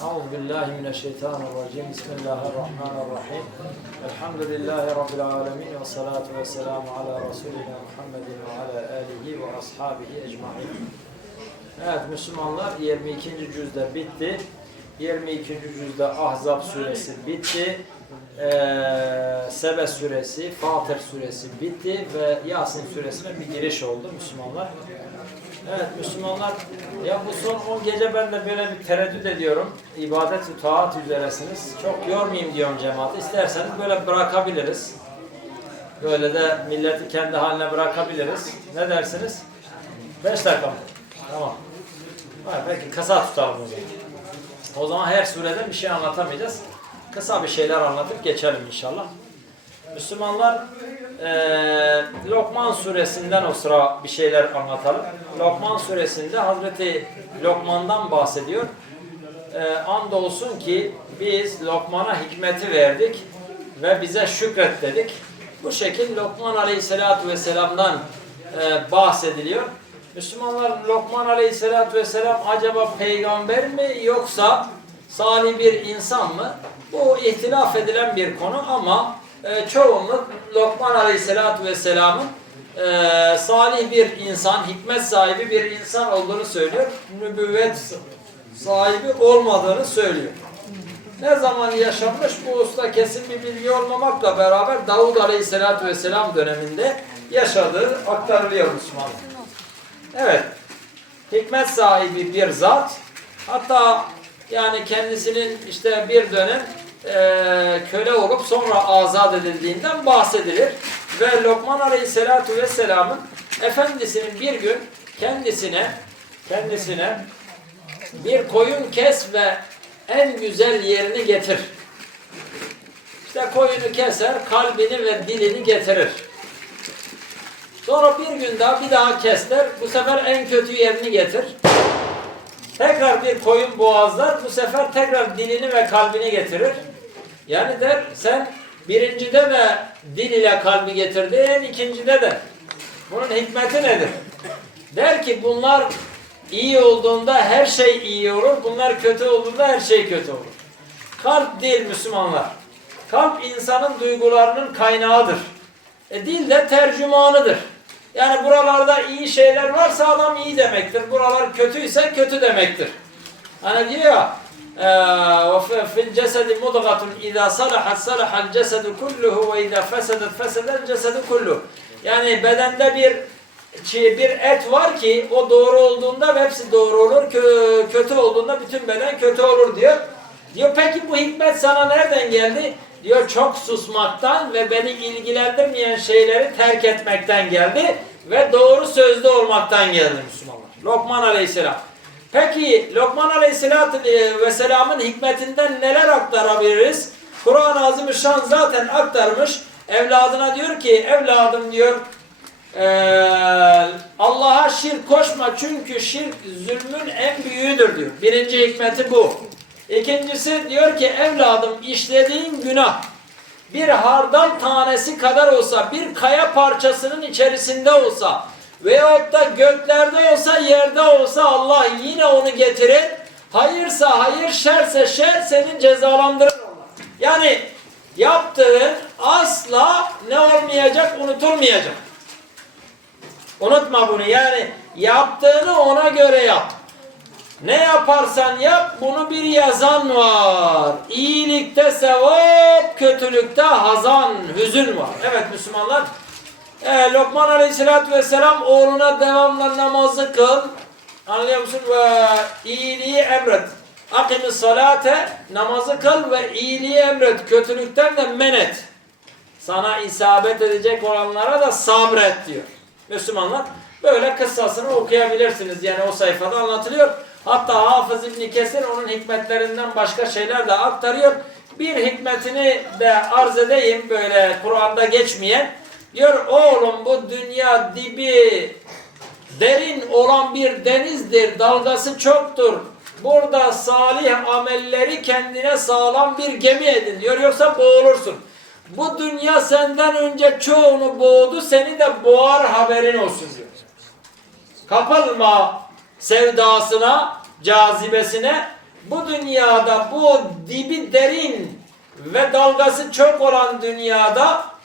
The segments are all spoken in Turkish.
أعوذ بالله من الشيطان الرجيم بسم الله الرحمن الرحيم الحمد لله رب العالمين والصلاة والسلام على رسولنا Muhammed ve ala alihi ve ashabihi ecmaîn. Evet Müslümanlar 22. cüzde bitti. 22. cüzde Ahzab suresi bitti. Ee, Sebe suresi, Fatır suresi bitti ve Yasin suresine bir giriş oldu Müslümanlar. Evet Müslümanlar ya bu son 10 gece ben de böyle bir tereddüt ediyorum. İbadet ve taat üzeresiniz. Çok yormayayım diyorum cemaat. İsterseniz böyle bırakabiliriz. Böyle de milleti kendi haline bırakabiliriz. Ne dersiniz? 5 dakika mı? Tamam. Ha, peki kısa tutalım o zaman. O zaman her sureden bir şey anlatamayacağız. Kısa bir şeyler anlatıp geçelim inşallah. Müslümanlar eee Lokman suresinden o sıra bir şeyler anlatalım. Lokman suresinde Hazreti Lokman'dan bahsediyor. Eee andolsun ki biz Lokman'a hikmeti verdik ve bize şükret dedik. Bu şekil Lokman aleyhissalatu vesselam'dan eee bahsediliyor. Müslümanlar Lokman aleyhissalatu vesselam acaba peygamber mi yoksa salih bir insan mı? Bu ihtilaf edilen bir konu ama e, çoğunluk Lokman Aleyhisselatü Vesselam'ın e, salih bir insan, hikmet sahibi bir insan olduğunu söylüyor. Nübüvvet sahibi olmadığını söylüyor. Ne zaman yaşamış bu usta kesin bir bilgi olmamakla beraber Davud Aleyhisselatü Vesselam döneminde yaşadığı aktarılıyor Müslümanlar. Evet, hikmet sahibi bir zat, hatta yani kendisinin işte bir dönem e, köle olup sonra azat edildiğinden bahsedilir. Ve Lokman Aleyhisselatü Vesselam'ın efendisinin bir gün kendisine kendisine bir koyun kes ve en güzel yerini getir. İşte koyunu keser, kalbini ve dilini getirir. Sonra bir gün daha bir daha kesler, bu sefer en kötü yerini getir. Tekrar bir koyun boğazlar, bu sefer tekrar dilini ve kalbini getirir. Yani der sen birincide de dil ile kalbi getirdin, ikincide de. Bunun hikmeti nedir? Der ki bunlar iyi olduğunda her şey iyi olur, bunlar kötü olduğunda her şey kötü olur. Kalp değil Müslümanlar. Kalp insanın duygularının kaynağıdır. E, dil de tercümanıdır. Yani buralarda iyi şeyler varsa adam iyi demektir. Buralar kötüyse kötü demektir. Hani diyor ya وفي الجسد مضغة إذا صلحت صلح الجسد كله وإذا فسدت فسد الجسد كله. Yani bedende bir şey, bir et var ki o doğru olduğunda hepsi doğru olur. Kö- kötü olduğunda bütün beden kötü olur diyor. Diyor peki bu hikmet sana nereden geldi? Diyor çok susmaktan ve beni ilgilendirmeyen şeyleri terk etmekten geldi ve doğru sözlü olmaktan geldi Müslümanlar. Lokman Aleyhisselam. Peki Lokman Aleyhisselatü Vesselam'ın hikmetinden neler aktarabiliriz? Kur'an-ı Azimüşşan zaten aktarmış. Evladına diyor ki evladım diyor eee, Allah'a şirk koşma çünkü şirk zulmün en büyüğüdür diyor. Birinci hikmeti bu. İkincisi diyor ki evladım işlediğin günah bir hardal tanesi kadar olsa, bir kaya parçasının içerisinde olsa veyahut da göklerde olsa, yerde olsa Allah yine onu getirir. Hayırsa hayır, şerse şer senin cezalandırır Allah. Yani yaptığın asla ne olmayacak, unutulmayacak. Unutma bunu yani yaptığını ona göre yap. Ne yaparsan yap bunu bir yazan var. İyilikte sevap, kötülükte hazan, hüzün var. Evet Müslümanlar. E, Lokman Aleyhisselatü Vesselam oğluna devamlı namazı kıl. Anlıyor musun? Ve iyiliği emret. Akimis salate namazı kıl ve iyiliği emret. Kötülükten de men et. Sana isabet edecek olanlara da sabret diyor. Müslümanlar böyle kıssasını okuyabilirsiniz. Yani o sayfada anlatılıyor. Hatta Hafız İbni Kesir onun hikmetlerinden başka şeyler de aktarıyor. Bir hikmetini de arz edeyim böyle Kur'an'da geçmeyen. Diyor oğlum bu dünya dibi derin olan bir denizdir. Dalgası çoktur. Burada salih amelleri kendine sağlam bir gemi edin diyor. Yoksa boğulursun. Bu dünya senden önce çoğunu boğdu. Seni de boğar haberin olsun diyor. Kapılma sevdasına, cazibesine bu dünyada bu dibi derin ve dalgası çok olan dünyada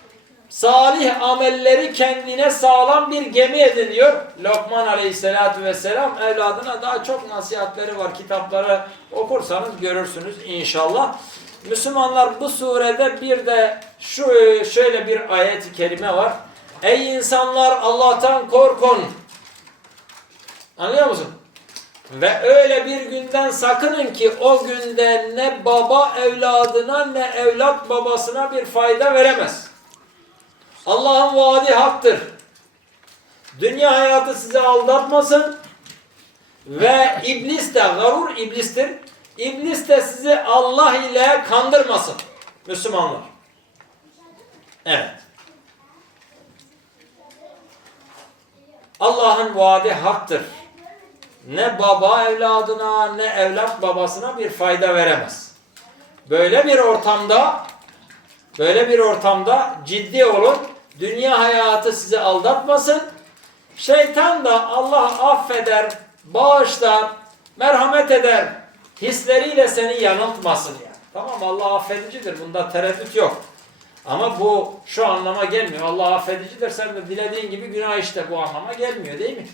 salih amelleri kendine sağlam bir gemi ediniyor. Lokman aleyhissalatu vesselam evladına daha çok nasihatleri var. Kitapları okursanız görürsünüz inşallah. Müslümanlar bu surede bir de şu şöyle bir ayet-i kerime var. Ey insanlar Allah'tan korkun. Anlıyor musun? Ve öyle bir günden sakının ki o günde ne baba evladına ne evlat babasına bir fayda veremez. Allah'ın vaadi haktır. Dünya hayatı sizi aldatmasın. Ve iblis de garur iblistir. İblis de sizi Allah ile kandırmasın. Müslümanlar. Evet. Allah'ın vaadi haktır. Ne baba evladına ne evlat babasına bir fayda veremez. Böyle bir ortamda böyle bir ortamda ciddi olun. Dünya hayatı sizi aldatmasın. Şeytan da Allah affeder, bağışlar, merhamet eder. Hisleriyle seni yanıltmasın yani. Tamam Allah affedicidir. Bunda tereddüt yok. Ama bu şu anlama gelmiyor. Allah affedicidir. Sen de dilediğin gibi günah işte bu anlama gelmiyor değil mi?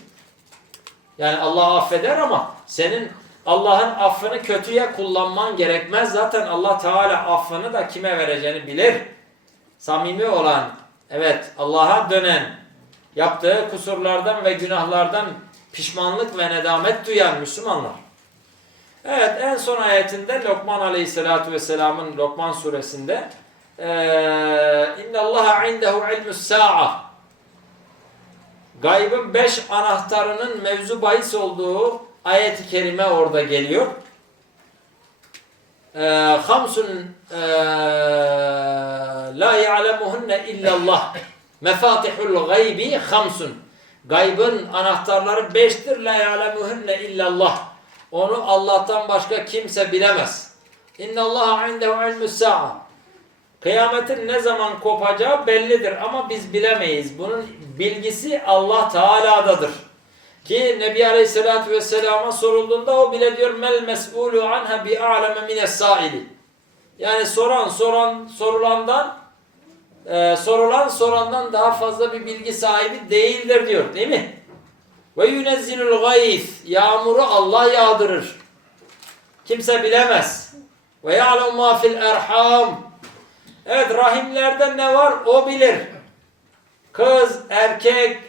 Yani Allah affeder ama senin Allah'ın affını kötüye kullanman gerekmez. Zaten Allah Teala affını da kime vereceğini bilir. Samimi olan, evet Allah'a dönen, yaptığı kusurlardan ve günahlardan pişmanlık ve nedamet duyan Müslümanlar. Evet en son ayetinde Lokman Aleyhisselatü Vesselam'ın Lokman suresinde İnne Allaha indehu ilmus sa'a Gaybın beş anahtarının mevzu bahis olduğu ayet-i kerime orada geliyor. Hamsun la ya'lemuhunne illallah. Mefatihul gaybi hamsun. Gaybın anahtarları beştir. La ya'lemuhunne illallah. Onu Allah'tan başka kimse bilemez. İnne Allaha indehu ilmus sa'a. Kıyametin ne zaman kopacağı bellidir ama biz bilemeyiz. Bunun bilgisi Allah Teala'dadır. Ki Nebi Aleyhisselatü Vesselam'a sorulduğunda o bile diyor mel mes'ulu anha bi a'leme mines saili. Yani soran soran sorulandan e, sorulan sorandan daha fazla bir bilgi sahibi değildir diyor. Değil mi? Ve yunezzilul gayz. Yağmuru Allah yağdırır. Kimse bilemez. Ve ya'lemu ma fil erham. Evet rahimlerde ne var o bilir. Kız, erkek,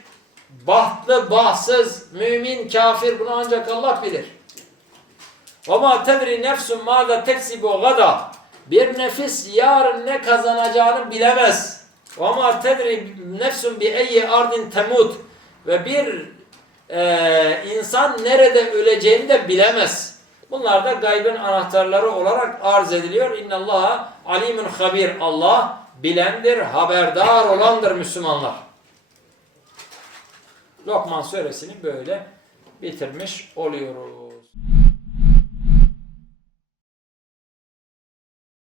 bahtlı, bahtsız, mümin, kafir bunu ancak Allah bilir. Ama tedri nefsun mâda teksibu gada. Bir nefis yarın ne kazanacağını bilemez. Tedri nefsun bi eyyi ardin temut. Ve bir e, insan nerede öleceğini de bilemez. Bunlar da gaybın anahtarları olarak arz ediliyor. İnna Allaha alimun habir. Allah bilendir, haberdar olandır Müslümanlar. Lokman suresini böyle bitirmiş oluyoruz.